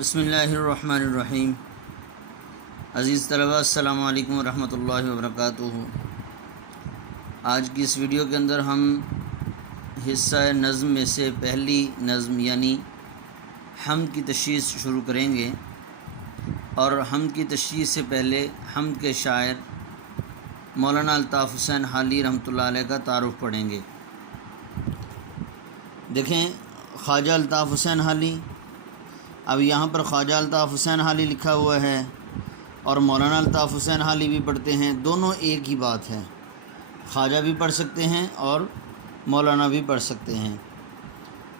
بسم اللہ الرحمن الرحیم۔ عزیز طلباء، السلام علیکم ورحمۃ اللہ وبرکاتہ۔ آج کی اس ویڈیو کے اندر ہم حصہ نظم میں سے پہلی نظم یعنی حمد کی تشریح شروع کریں گے، اور حمد کی تشریح سے پہلے حمد کے شاعر مولانا الطاف حسین حالی رحمۃ اللہ علیہ کا تعارف پڑھیں گے۔ دیکھیں، خواجہ الطاف حسین حالی، اب یہاں پر خواجہ الطاف حسین حالی لکھا ہوا ہے اور مولانا الطاف حسین حالی بھی پڑھتے ہیں، دونوں ایک ہی بات ہے۔ خواجہ بھی پڑھ سکتے ہیں اور مولانا بھی پڑھ سکتے ہیں۔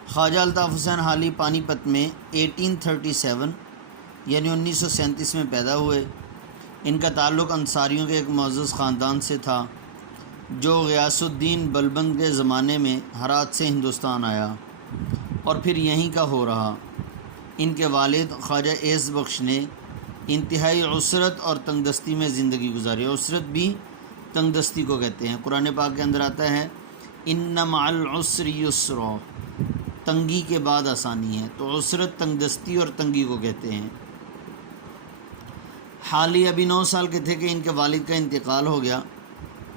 خواجہ الطاف حسین حالی پانی پت میں 1837 یعنی 1937 میں پیدا ہوئے۔ ان کا تعلق انصاریوں کے ایک معزز خاندان سے تھا جو غیاث الدین بلبن کے زمانے میں ہرات سے ہندوستان آیا اور پھر یہیں کا ہو رہا۔ ان کے والد خواجہ ایس بخش نے انتہائی عسرت اور تنگ دستی میں زندگی گزاری۔ عسرت بھی تنگ دستی کو کہتے ہیں۔ قرآن پاک کے اندر آتا ہے ان مع العسر یسرا، تنگی کے بعد آسانی ہے، تو عسرت تنگ دستی اور تنگی کو کہتے ہیں۔ حالی ابھی 9 سال کے تھے کہ ان کے والد کا انتقال ہو گیا۔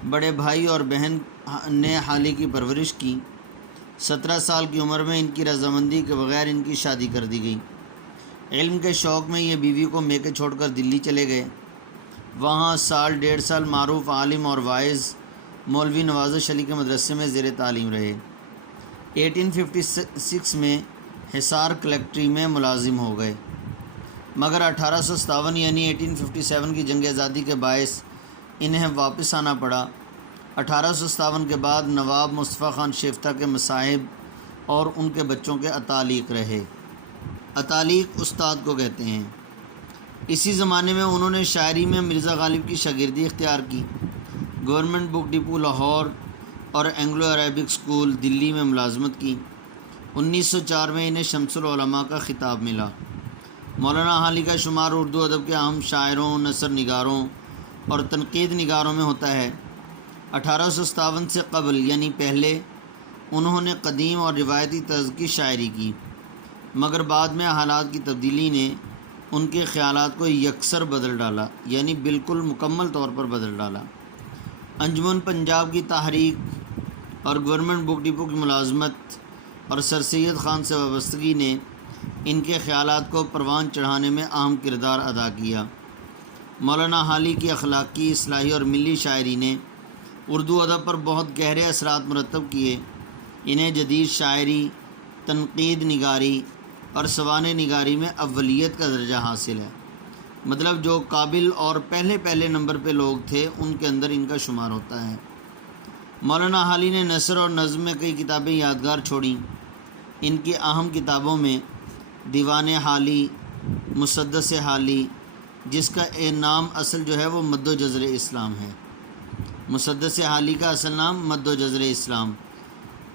بڑے بھائی اور بہن نے حالی کی پرورش کی۔ 17 سال کی عمر میں ان کی رضامندی کے بغیر ان کی شادی کر دی گئی۔ علم کے شوق میں یہ بیوی کو میکے چھوڑ کر دلی چلے گئے۔ وہاں سال 1.5 سال معروف عالم اور واعظ مولوی نوازش علی کے مدرسے میں زیر تعلیم رہے۔ 1856 میں حصار کلیکٹری میں ملازم ہو گئے، مگر 1857 یعنی 1857 کی جنگ آزادی کے باعث انہیں واپس آنا پڑا۔ 1857 کے بعد نواب مصطفیٰ خان شیفتہ کے مصاحب اور ان کے بچوں کے اتالیق رہے۔ اتالیق استاد کو کہتے ہیں۔ اسی زمانے میں انہوں نے شاعری میں مرزا غالب کی شاگردی اختیار کی۔ گورنمنٹ بک ڈپو لاہور اور اینگلو عربک اسکول دلی میں ملازمت کی۔ 1904 میں انہیں شمس العلماء کا خطاب ملا۔ مولانا حالی کا شمار اردو ادب کے اہم شاعروں، نثر نگاروں اور تنقید نگاروں میں ہوتا ہے۔ 1857 سے قبل یعنی پہلے انہوں نے قدیم اور روایتی طرز کی شاعری کی، مگر بعد میں حالات کی تبدیلی نے ان کے خیالات کو یکسر بدل ڈالا، یعنی بالکل مکمل طور پر بدل ڈالا۔ انجمن پنجاب کی تحریک اور گورنمنٹ بک ڈپو کی ملازمت اور سر سید خان سے وابستگی نے ان کے خیالات کو پروان چڑھانے میں اہم کردار ادا کیا۔ مولانا حالی کی اخلاقی، اصلاحی اور ملی شاعری نے اردو ادب پر بہت گہرے اثرات مرتب کیے۔ انہیں جدید شاعری، تنقید نگاری اور سوانح نگاری میں اولیت کا درجہ حاصل ہے، مطلب جو قابل اور پہلے نمبر پہ لوگ تھے ان کے اندر ان کا شمار ہوتا ہے۔ مولانا حالی نے نثر اور نظم میں کئی کتابیں یادگار چھوڑیں۔ ان کی اہم کتابوں میں دیوان حالی، مسدس حالی، جس کا نام اصل جو ہے وہ مد و جزر اسلام ہے، مسدس حالی کا اصل نام مد و جزر اسلام،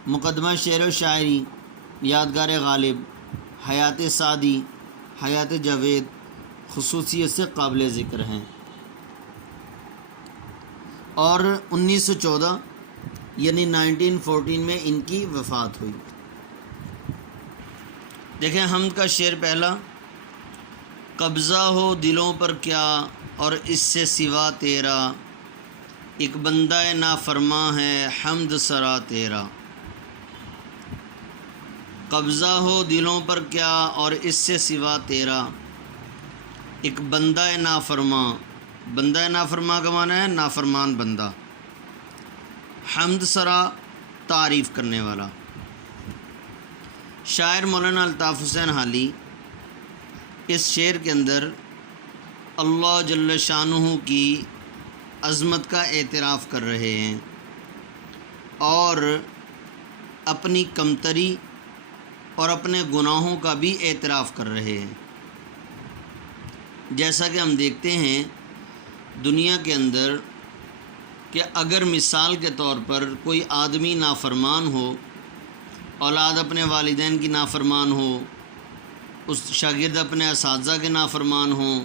مقدمہ شعر و شاعری، یادگار غالب، حیات سعدی، حیات جاوید خصوصیت سے قابل ذکر ہیں۔ اور 1914 یعنی 1914 میں ان کی وفات ہوئی۔ دیکھیں حمد کا شعر پہلا، قبضہ ہو دلوں پر کیا اور اس سے سوا تیرا، ایک بندہ نافرماں ہے حمد سرا تیرا۔ قبضہ ہو دلوں پر کیا اور اس سے سوا تیرا، ایک بندہ نافرماں، بندہ نافرماں کا معنی ہے نافرمان بندہ، حمد سرا تعریف کرنے والا۔ شاعر مولانا الطاف حسین حالی اس شعر کے اندر اللہ جل شانہ کی عظمت کا اعتراف کر رہے ہیں اور اپنی کمتری اور اپنے گناہوں کا بھی اعتراف کر رہے ہیں۔ جیسا کہ ہم دیکھتے ہیں دنیا کے اندر کہ اگر مثال کے طور پر کوئی آدمی نافرمان ہو، اولاد اپنے والدین کی نافرمان ہو، اس شاگرد اپنے اساتذہ کے نافرمان ہوں،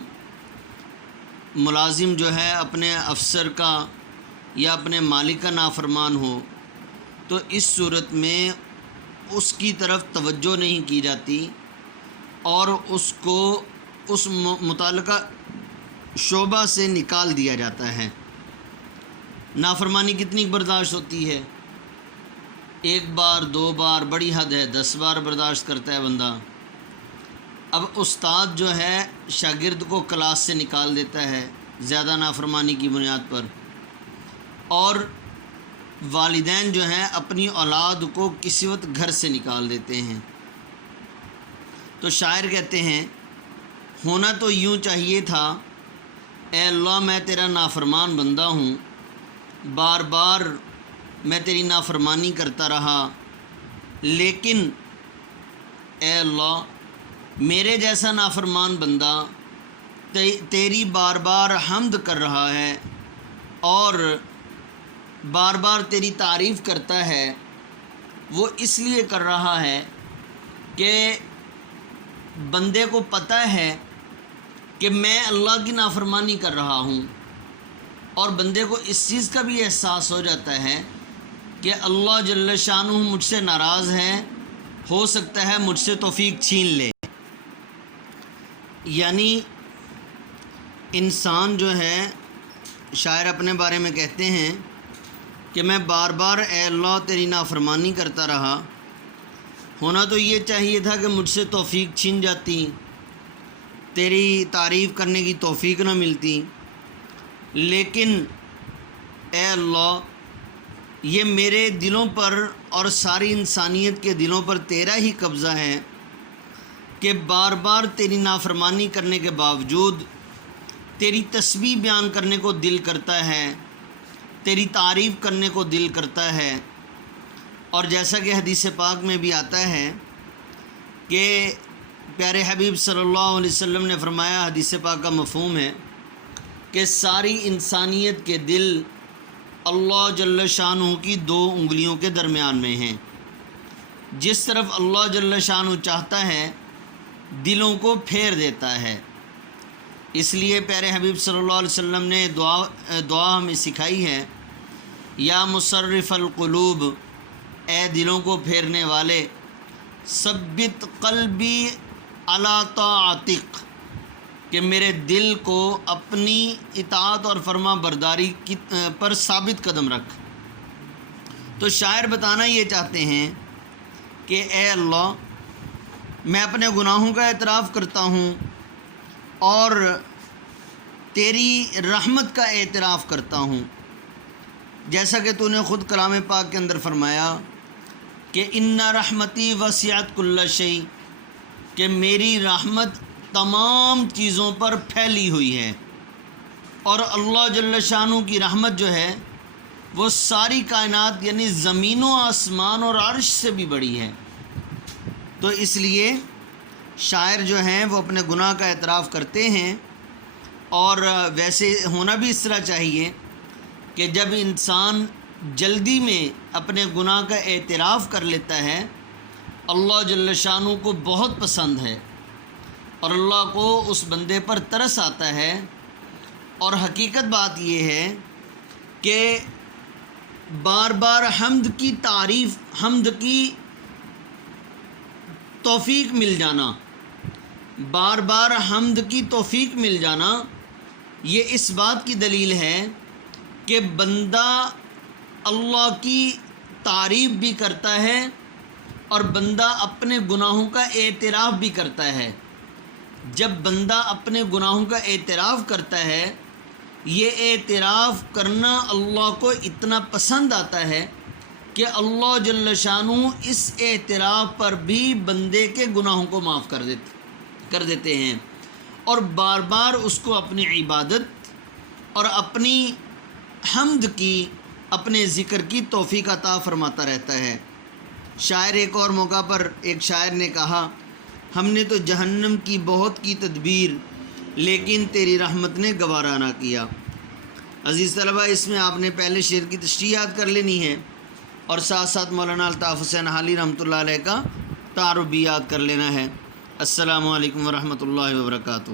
ملازم جو ہے اپنے افسر کا یا اپنے مالک کا نافرمان ہو، تو اس صورت میں اس کی طرف توجہ نہیں کی جاتی اور اس کو اس متعلقہ شعبہ سے نکال دیا جاتا ہے۔ نافرمانی کتنی برداشت ہوتی ہے؟ 1 بار 2 بار، بڑی حد ہے 10 بار برداشت کرتا ہے بندہ۔ اب استاد جو ہے شاگرد کو کلاس سے نکال دیتا ہے زیادہ نافرمانی کی بنیاد پر، اور والدین جو ہیں اپنی اولاد کو کسی وقت گھر سے نکال دیتے ہیں۔ تو شاعر کہتے ہیں ہونا تو یوں چاہیے تھا، اے اللہ میں تیرا نافرمان بندہ ہوں، بار بار میں تیری نافرمانی کرتا رہا، لیکن اے اللہ میرے جیسا نافرمان بندہ تیری بار بار حمد کر رہا ہے اور بار بار تیری تعریف کرتا ہے۔ وہ اس لیے کر رہا ہے کہ بندے کو پتہ ہے کہ میں اللہ کی نافرمانی کر رہا ہوں، اور بندے کو اس چیز کا بھی احساس ہو جاتا ہے کہ اللہ جل شانہ مجھ سے ناراض ہے، ہو سکتا ہے مجھ سے توفیق چھین لے۔ یعنی انسان جو ہے، شاعر اپنے بارے میں کہتے ہیں کہ میں بار بار اے اللہ تیری نافرمانی کرتا رہا، ہونا تو یہ چاہیے تھا کہ مجھ سے توفیق چھین جاتی، تیری تعریف کرنے کی توفیق نہ ملتی، لیکن اے اللہ یہ میرے دلوں پر اور ساری انسانیت کے دلوں پر تیرا ہی قبضہ ہے کہ بار بار تیری نافرمانی کرنے کے باوجود تیری تسبیح بیان کرنے کو دل کرتا ہے، تیری تعریف کرنے کو دل کرتا ہے۔ اور جیسا کہ حدیث پاک میں بھی آتا ہے کہ پیارے حبیب صلی اللہ علیہ وسلم نے فرمایا، حدیث پاک کا مفہوم ہے کہ ساری انسانیت کے دل اللہ جل شانہ کی 2 انگلیوں کے درمیان میں ہیں۔ جس طرف اللہ جل شانہ چاہتا ہے دلوں کو پھیر دیتا ہے۔ اس لیے پیارے حبیب صلی اللہ علیہ وسلم نے دعا ہمیں سکھائی ہے، یا مصرف القلوب، اے دلوں کو پھیرنے والے، ثبت قلبی علی طاعتک، کہ میرے دل کو اپنی اطاعت اور فرما برداری پر ثابت قدم رکھ۔ تو شاعر بتانا یہ چاہتے ہیں کہ اے اللہ میں اپنے گناہوں کا اعتراف کرتا ہوں اور تیری رحمت کا اعتراف کرتا ہوں، جیسا کہ تو نے خود کلام پاک کے اندر فرمایا کہ ان رحمتی وسعت کل شیء، کہ میری رحمت تمام چیزوں پر پھیلی ہوئی ہے، اور اللہ جل شانہ کی رحمت جو ہے وہ ساری کائنات یعنی زمین و آسمان اور عرش سے بھی بڑی ہے۔ تو اس لیے شاعر جو ہیں وہ اپنے گناہ کا اعتراف کرتے ہیں، اور ویسے ہونا بھی اس طرح چاہیے کہ جب انسان جلدی میں اپنے گناہ کا اعتراف کر لیتا ہے، اللہ جل شانہ کو بہت پسند ہے اور اللہ کو اس بندے پر ترس آتا ہے۔ اور حقیقت بات یہ ہے کہ بار بار حمد کی تعریف، حمد کی توفیق مل جانا، بار بار حمد کی توفیق مل جانا، یہ اس بات کی دلیل ہے کہ بندہ اللہ کی تعریف بھی کرتا ہے اور بندہ اپنے گناہوں کا اعتراف بھی کرتا ہے۔ جب بندہ اپنے گناہوں کا اعتراف کرتا ہے، یہ اعتراف کرنا اللہ کو اتنا پسند آتا ہے کہ اللہ جل شانہ اس اعتراف پر بھی بندے کے گناہوں کو معاف کر دیتے ہیں، اور بار بار اس کو اپنی عبادت اور اپنی حمد کی، اپنے ذکر کی توفیق عطا فرماتا رہتا ہے۔ شاعر ایک اور موقع پر ایک شاعر نے کہا، ہم نے تو جہنم کی بہت کی تدبیر، لیکن تیری رحمت نے گوارا نہ کیا۔ عزیز طلبہ، اس میں آپ نے پہلے شعر کی تشریحات کر لینی ہے اور ساتھ ساتھ مولانا الطاف حسین حالی رحمۃ اللہ علیہ کا تعارف بھی یاد کر لینا ہے۔ السلام علیکم ورحمۃ اللہ وبرکاتہ۔